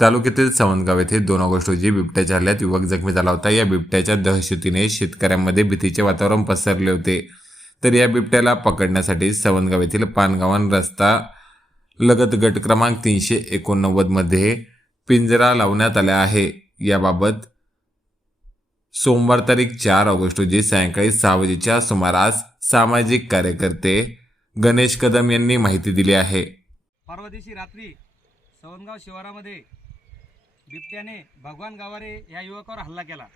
तालुक्यातील सावंतगाव येथे दोन ऑगस्ट रोजी बिबट्याच्या हल्ल्यात युवक जखमी झाला होता. या बिबट्याच्या दहशतीने शेतकऱ्यांमध्ये भीतीचे वातावरण पसरले होते. तर या बिबट्याला पकडण्यासाठी सावंतगाव येथील पानगावन रस्ता लगत गट क्रमांक तीनशे एकोणनव्वदमध्ये पिंजरा लावण्यात आला आहे. याबाबत सोमवार तारीख चार ऑगस्ट रोजी सायंकाळी सहा वाजेच्या सुमारास सामाजिक कार्यकर्ते गणेश कदम यांनी माहिती दिली आहे. परवा दिवशी रात्री सवनगाव शिवारामध्ये बिबट्याने भगवान गावारे या युवकावर हल्ला केला.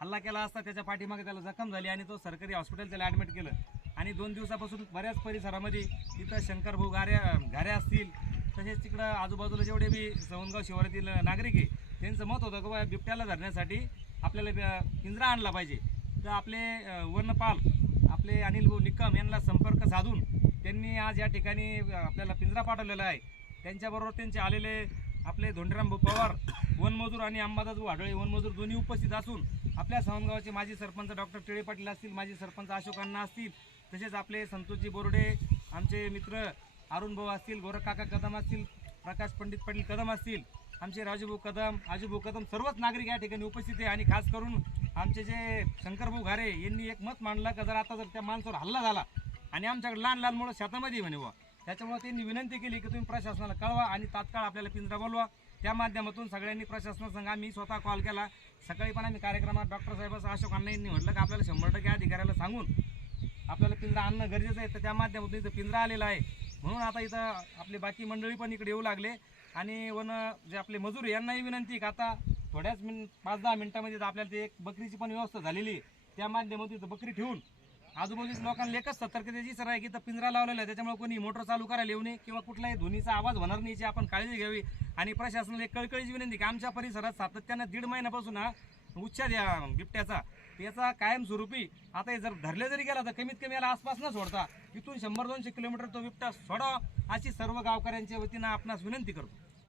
हल्ला केला असता त्याच्या पाठीमागे त्याला जखम झाली आणि तो सरकारी हॉस्पिटल त्याला ॲडमिट केलं. आणि दोन दिवसापासून बऱ्याच परिसरामध्ये तिथं शंकरभाऊ गाऱ्या घाऱ्या असतील तसेच तिकडं आजूबाजूला जेवढे बी सवनगाव शिवारातील नागरिक आहे त्यांचं मत होतं की बा बिबट्याला धरण्यासाठी आपल्याला पिंजरा आणला पाहिजे. तर आपले वर्णपाल वनपाल आपले अनिल भाऊ निकम यांना संपर्क साधून त्यांनी आज या ठिकाणी आपल्याला पिंजरा पाठवलेला आहे. त्यांच्याबरोबर त्यांचे आलेले आपले धोंडीराम पवार वनमजूर आणि अंबादास भाऊ आढळे वनमजूर दोन्ही उपस्थित असून आपल्या सावंतगावचे माजी सरपंच डॉक्टर टिळे पाटील असतील माजी सरपंच अशोक अण्णा असतील तसेच आपले संतोषजी बोर्डे आमचे मित्र अरुण भाऊ असतील गोरखकाका कदम असतील प्रकाश पंडित पाटील कदम असतील आमचे राजूभाऊ कदम आजूभाऊ कदम सर्वच नागरिक या ठिकाणी उपस्थित आहे आणि खास करून आमचे जे शंकरभाऊ घारे यांनी एक मत मांडलं का जर आता जर त्या माणसावर हल्ला झाला आणि आमच्याकडे लहान लहान मुलं शेतामध्ये म्हणे बुवा. त्याच्यामुळे त्यांनी विनंती केली की तुम्ही प्रशासनाला कळवा आणि तात्काळ आपल्याला पिंजरा बोलवा. त्या माध्यमातून सगळ्यांनी प्रशासनासंग आम्ही स्वतः कॉल केला. सकाळी पण आम्ही कार्यक्रमात डॉक्टर साहेबांचं अशोक अण्णा यांनी म्हटलं की आपल्याला शंभर टक्के अधिकाऱ्याला सांगून आपल्याला पिंजरा आणणं गरजेचं आहे. तर त्या माध्यमातून इथं पिंजरा आलेला आहे. म्हणून आता इथं आपली बाकी मंडळी पण इकडे येऊ लागले. आणि वन जे आपले मजूर यांनाही विनंती आहे की आता थोड्याच मिन पाच दहा मिनटामध्ये तर आपल्याला ते एक बकरीची पण व्यवस्था झालेली त्या माध्यमातून इथं बकरी ठेवून आजूबाजूच्या लोकांना एकच सतर्कतेची सर आहे की तर पिंजरा लावलेला आहे. त्याच्यामुळे कोणी मोटर चालू करायला येऊ नये किंवा कुठलाही ध्वनीचा आवाज होणार नाही याची आपण काळजी घ्यावी. आणि प्रशासनाला एक कळकळीची विनंती की आमच्या परिसरात सातत्यानं दीड महिन्यापासून हा उच्छा द्या बिबट्याचा याचा कायमस्वरूपी आता हे जर धरले जरी गेला तर कमीत कमी याला आसपास न सोडता. इथून शंभर दोनशे किलोमीटर तो बिबट्या सोडावा अशी सर्व गावकऱ्यांच्या वतीनं आपणास विनंती करतो.